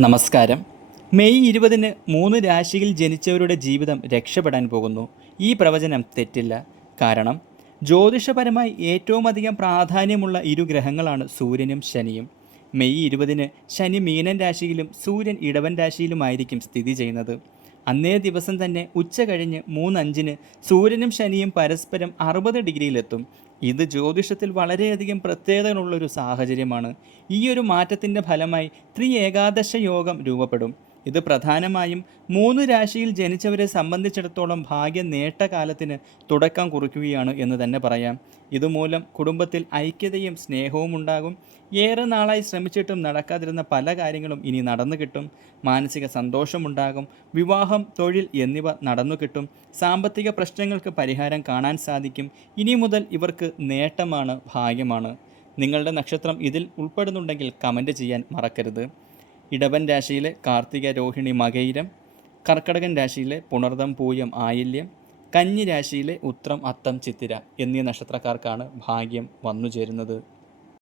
നമസ്കാരം. മെയ് 20-ന് 3 രാശിയിൽ ജനിച്ചവരുടെ ജീവിതം രക്ഷപ്പെടാൻ പോകുന്നു. ഈ പ്രവചനം തെറ്റില്ല. കാരണം ജ്യോതിഷപരമായി ഏറ്റവും അധികം പ്രാധാന്യമുള്ള ഇരു ഗ്രഹങ്ങളാണ് സൂര്യനും ശനിയും. മെയ് 20-ന് ശനി മീനൻ രാശിയിലും സൂര്യൻ ഇടവൻ രാശിയിലുമായിരിക്കും സ്ഥിതി ചെയ്യുന്നത്. അന്നേ ദിവസം തന്നെ ഉച്ച കഴിഞ്ഞ് 3:05-ന് സൂര്യനും ശനിയും പരസ്പരം 60 ഡിഗ്രിയിലെത്തും. ഇത് ജ്യോതിഷത്തിൽ വളരെയധികം പ്രത്യേകതകളുള്ളൊരു സാഹചര്യമാണ്. ഈയൊരു മാറ്റത്തിൻ്റെ ഫലമായി ഏകാദശ യോഗം രൂപപ്പെടും. ഇത് പ്രധാനമായും 3 രാശിയിൽ ജനിച്ചവരെ സംബന്ധിച്ചിടത്തോളം ഭാഗ്യ നേട്ടകാലത്തിന് തുടക്കം കുറിക്കുകയാണ് എന്ന് തന്നെ പറയാം. ഇതുമൂലം കുടുംബത്തിൽ ഐക്യതയും സ്നേഹവും ഉണ്ടാകും. ഏറെ നാളായി ശ്രമിച്ചിട്ടും നടക്കാതിരുന്ന പല കാര്യങ്ങളും ഇനി നടന്നു കിട്ടും. മാനസിക സന്തോഷമുണ്ടാകും. വിവാഹം, തൊഴിൽ എന്നിവ നടന്നു കിട്ടും. സാമ്പത്തിക പ്രശ്നങ്ങൾക്ക് പരിഹാരം കാണാൻ സാധിക്കും. ഇനി മുതൽ ഇവർക്ക് നേട്ടമാണ്, ഭാഗ്യമാണ്. നിങ്ങളുടെ നക്ഷത്രം ഇതിൽ ഉൾപ്പെടുന്നുണ്ടെങ്കിൽ കമൻറ്റ് ചെയ്യാൻ മറക്കരുത്. ഇടവൻ രാശിയിലെ കാർത്തിക, രോഹിണി, മകയിരം, കർക്കടകൻ രാശിയിലെ പുണർദം, പൂയം, ആയില്യം, കന്നി രാശിയിലെ ഉത്രം, അത്തം, ചിത്തിര എന്നീ നക്ഷത്രക്കാർക്കാണ് ഭാഗ്യം വന്നു ചേരുന്നത്.